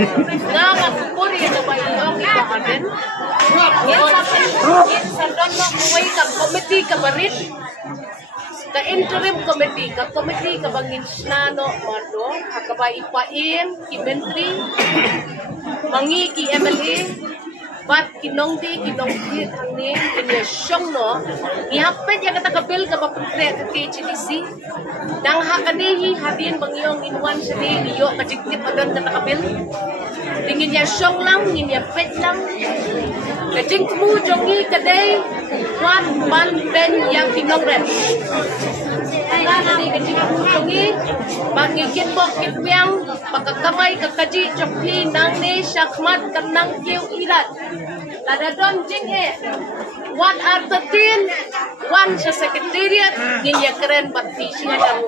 Nga puri na ba yung ikahanin? Yan sa dono kuway ka committee ka barit. Ka interim committee ka bangin nano mado hakaba ipain inventary mangi ki MLA bat kinongdi hangni inya syong no ihapet ya kata kabil ka papuntre ka KCDC dang hakadehi hadin bangyong inwan sa di iyo kajigtip adan kata kabil dingin ya syong lang ngin ya pet lang kajing mu jongi kadai wan ban ben yang kinongren ana ni kajing mu jongi bangigin bok kitbiang pagkakamay kakaji jokhi nang ni syakmat kanang kiw ilat Lada don jing one are 13, one sa secretariat, niya keren bat fishing daw.